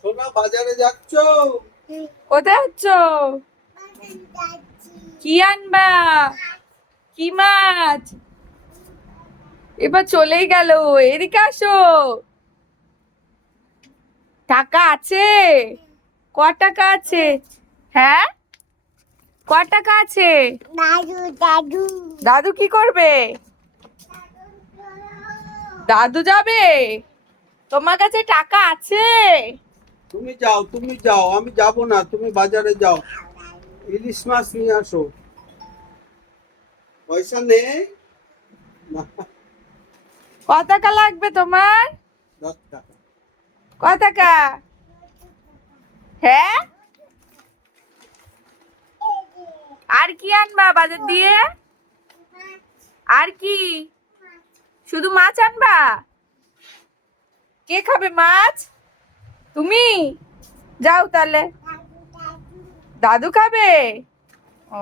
সোনা বাজারে যাচ্ছ? কোথায় যাচ্ছ? কি আনবা? কি মাছ? এবার চলেই গেল। এদিকে আসো। টাকা আছে? ক টাকা আছে? হ্যাঁ, ক টাকা আছে? দাদু দাদু দাদু কি করবে? দাদু যাবে? তোমার কাছে টাকা আছে? তুমি যাও, আমি যাব না, তুমি বাজারে যাও, ইলিশ মাছ নিয়ে আসো। পয়সা নেই না। ক টাকা লাগবে তোমার? 10 টাকা। ক টাকা? হ্যাঁ, আর কি আনবা বাজার দিয়ে? আর কি? শুধু মাছ আনবা? কে খাবে মাছ? তুমি? যাও তাহলে। দাদু দাদু দাদু খাবে? ও।